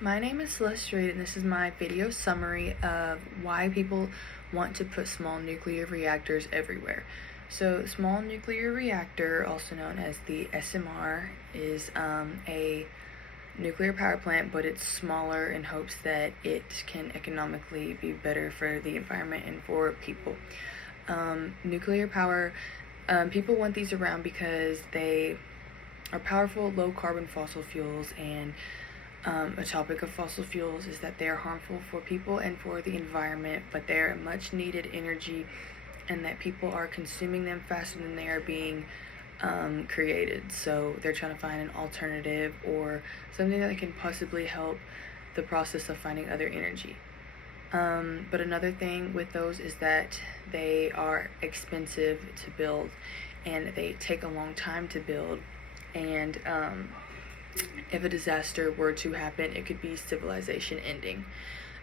My name is Celeste Reed, and this is my video summary of why people want to put small nuclear reactors everywhere. So, small nuclear reactor, also known as the SMR, is a nuclear power plant, but it's smaller in hopes that it can economically be better for the environment and for people. Nuclear power, people want these around because they are powerful, low carbon fossil fuels, and a topic of fossil fuels is that they are harmful for people and for the environment, but they are much needed energy, and that people are consuming them faster than they are being created. So they're trying to find an alternative or something that can possibly help the process of finding other energy. But another thing with those is that they are expensive to build, and they take a long time to build, and if a disaster were to happen, it could be civilization ending.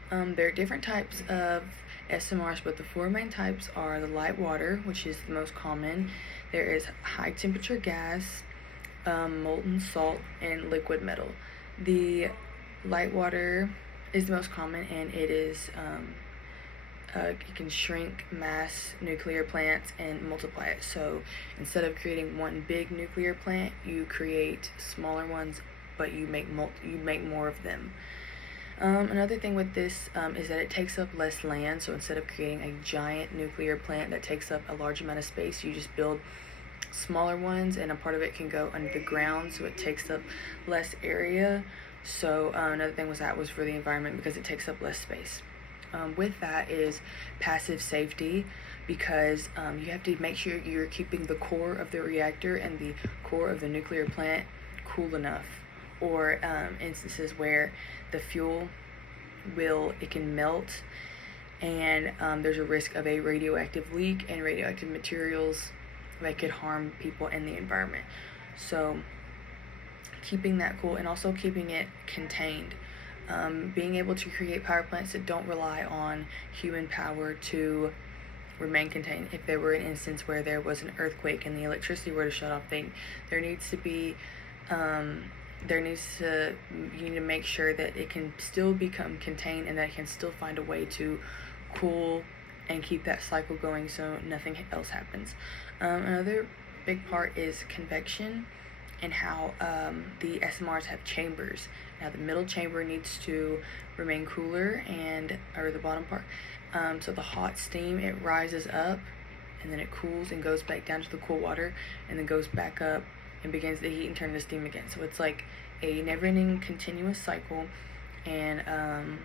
There are different types of SMRs, but the four main types are the light water, which is the most common. There is high temperature gas, molten salt, and liquid metal. The light water is the most common, and it is you can shrink mass nuclear plants and multiply it. So instead of creating one big nuclear plant, you create smaller ones, but you make more of them. Another thing with this is that it takes up less land. So instead of creating a giant nuclear plant that takes up a large amount of space, you just build smaller ones, and a part of it can go under the ground, so it takes up less area. So another thing was for the environment because it takes up less space. With that is passive safety, because you have to make sure you're keeping the core of the reactor and the core of the nuclear plant cool enough, or instances where the fuel can melt, and there's a risk of a radioactive leak and radioactive materials that could harm people and the environment. So keeping that cool and also keeping it contained. Being able to create power plants that don't rely on human power to remain contained. If there were an instance where there was an earthquake and the electricity were to shut off, you need to make sure that it can still become contained and that it can still find a way to cool and keep that cycle going so nothing else happens. Another big part is convection, and how the SMRs have chambers. Now the middle chamber needs to remain cooler, or the bottom part. So the hot steam, it rises up and then it cools and goes back down to the cool water, and then goes back up and begins to heat and turn to steam again. So it's like a never-ending continuous cycle, and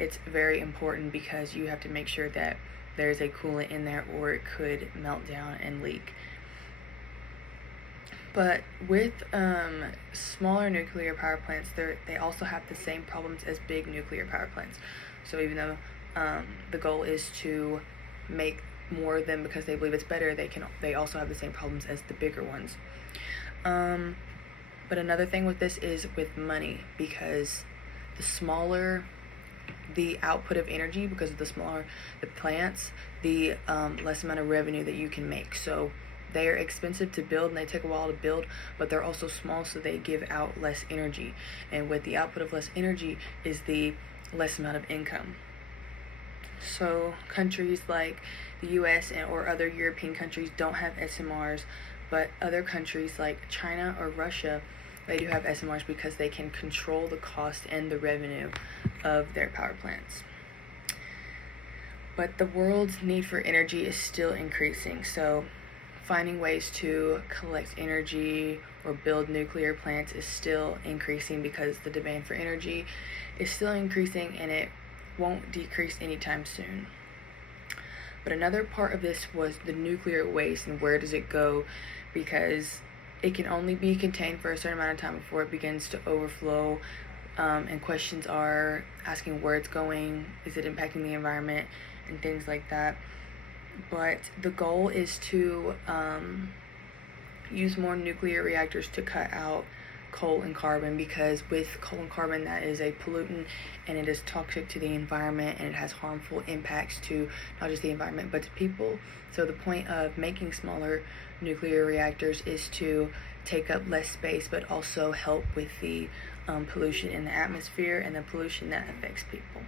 it's very important because you have to make sure that there's a coolant in there, or it could melt down and leak. But with smaller nuclear power plants, they also have the same problems as big nuclear power plants. So even though the goal is to make more of them because they believe it's better, they also have the same problems as the bigger ones. But another thing with this is with money, because the smaller the output of energy, because of the smaller the plants, the less amount of revenue that you can make. So they are expensive to build and they take a while to build, but they're also small, so they give out less energy. And with the output of less energy is the less amount of income. So countries like the US or other European countries don't have SMRs, but other countries like China or Russia, they do have SMRs because they can control the cost and the revenue of their power plants. But the world's need for energy is still increasing, so finding ways to collect energy or build nuclear plants is still increasing, because the demand for energy is still increasing and it won't decrease anytime soon. But another part of this was the nuclear waste and where does it go, because it can only be contained for a certain amount of time before it begins to overflow, and questions are asking where it's going, is it impacting the environment, and things like that. But the goal is to use more nuclear reactors to cut out coal and carbon, because with coal and carbon, that is a pollutant and it is toxic to the environment, and it has harmful impacts to not just the environment but to people. So the point of making smaller nuclear reactors is to take up less space but also help with the pollution in the atmosphere and the pollution that affects people.